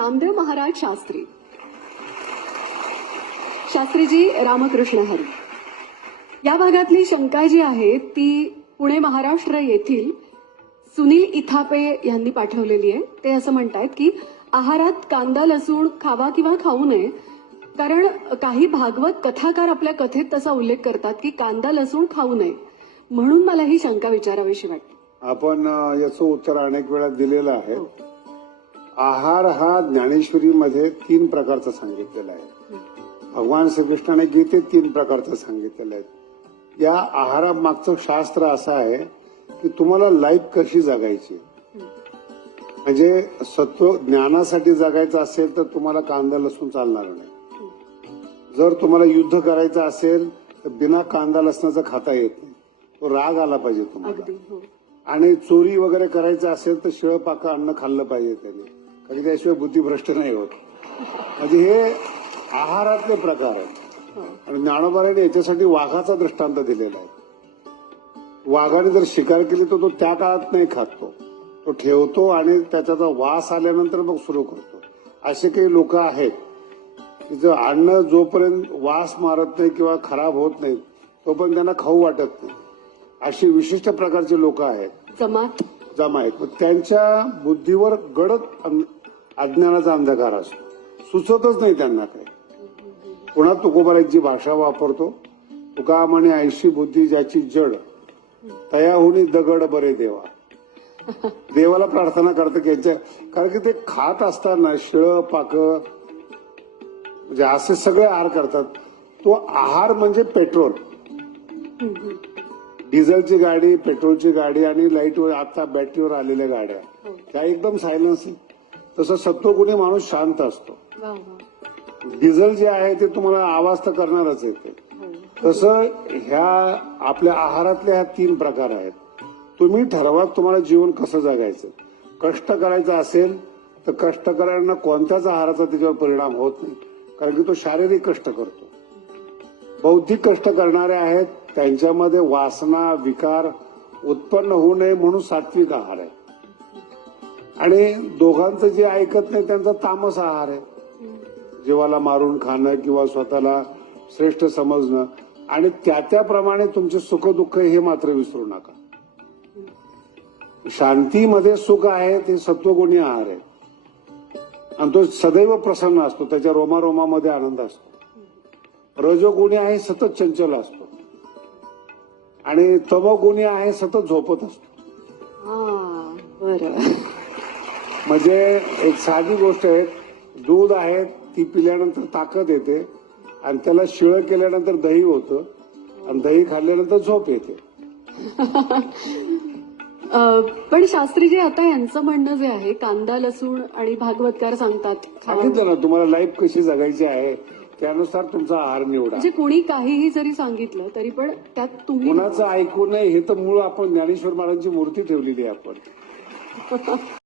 नामदेव महाराज शास्त्री. शास्त्रीजी रामकृष्ण हरी. या भागातली शंका जी आहे ती पुणे महाराष्ट्र येथील सुनील इथापे यांनी पाठवलेली आहे. ते असं म्हणतायत की आहारात कांदा लसूण खावा किंवा खाऊ नये कारण काही भागवत कथाकार आपल्या कथेत तसा उल्लेख करतात की कांदा लसूण खाऊ नये. म्हणून मला ही शंका विचारावीशी वाटते. आपण याचं उत्तर अनेक वेळा दिलेलं आहे. आहार हा ज्ञानेश्वरीमध्ये तीन प्रकारचा सांगितलेला आहे. भगवान श्रीकृष्णाने गीतेत तीन प्रकारचं सांगितलेलं आहे या आहारामागचं शास्त्र असं आहे की तुम्हाला लाईफ कशी जगायची? म्हणजे सत्व ज्ञानासाठी जगायचं असेल तर तुम्हाला कांदा लसूण चालणार नाही. जर तुम्हाला युद्ध करायचं असेल तर बिना कांदा लसणाचं खाता येत नाही. तो राग आला पाहिजे तुम्हाला. हो. आणि चोरी वगैरे करायचं असेल तर शिळ पाक अन्न खाल्लं पाहिजे त्याने. कारण त्याशिवाय बुद्धिभ्रष्ट नाही होत. म्हणजे हे आहारातले प्रकार आहेत. हो. आणि ज्ञानोबाराने याच्यासाठी वाघाचा दृष्टांत दिलेला आहे. वाघाने जर शिकार केली तर तो त्या काळात नाही खात तो. ठेवतो आणि त्याचा वास आल्यानंतर मग सुरू करतो. असे काही लोक आहेत की जर अन्न जोपर्यंत वास मारत नाही किंवा खराब होत नाही तोपर्यंत त्यांना खाऊ वाटत नाही. अशी विशिष्ट प्रकारचे लोक आहेत. जमात. जमा आहेत त्यांच्या बुद्धीवर गडद अज्ञानाचा अंधकार असतो. सुचतच नाही त्यांना काही. पुन्हा तुकोबाराची भाषा वापरतो तुका म्हणे ऐशी बुद्धी ज्याची जड तयाहुनी दगड बरे देवा. देवाला प्रार्थना करतं की यांच्या कारण की ते खात असताना शिळ पाक म्हणजे असे सगळे आहार करतात. तो आहार म्हणजे पेट्रोल. डिझेलची गाडी पेट्रोलची गाडी आणि लाईटवर आता बॅटरीवर आलेल्या गाड्या. त्या एकदम सायलन्स तसं सत्वगुणी माणूस शांत असतो. डिझेल जे आहे ते तुम्हाला आवाज तर करणारच आहे ते. हो. तसं ह्या आपल्या आहारातले ह्या तीन प्रकार आहेत. तुम्ही ठरवा तुम्हाला जीवन कसं जगायचं. कष्ट करायचं असेल तर कष्टकऱ्यांना कोणत्याच आहाराचा त्याच्यावर परिणाम होत नाही. कारण की तो शारीरिक कष्ट करतो. बौद्धिक कष्ट करणारे आहेत त्यांच्यामध्ये वासना विकार उत्पन्न होऊ नये म्हणून सात्विक आहार आहे. आणि दोघांचं जे ऐकत नाही त्यांचा तामस आहार आहे. जीवाला मारून खाणं किंवा स्वतःला श्रेष्ठ समजणं. आणि त्या त्याप्रमाणे तुमचे सुख दुःख हे मात्र विसरू नका. शांतीमध्ये सुख आहे ते सत्वगुणी आहार आहे. आणि तो सदैव प्रसन्न असतो त्याच्या रोमारोमामध्ये आनंद असतो. रजोगुणी आहे सतत चंचल असतो. आणि तमोगुणी आहे सतत झोपत असतो. बरोबर. म्हणजे एक साधी गोष्ट आहे दूध आहे ती पिल्यानंतर ताकद येते आणि त्याला शिळ केल्यानंतर दही होतं आणि दही खाल्ल्यानंतर झोप येते. पण शास्त्रीजी आता यांचं म्हणणं जे आहे कांदा लसूण आणि भागवतकार सांगतात. सांगितलं ना तुम्हाला लाईफ कशी जगायची आहे त्यानुसार तुमचा आहार निवडा. म्हणजे कुणी काहीही जरी सांगितलं तरी पण त्यात तुम्ही कुणाचं ऐकू नये हे तर मूळ आपण ज्ञानेश्वर महाराजांची मूर्ती ठेवलेली आहे आपण.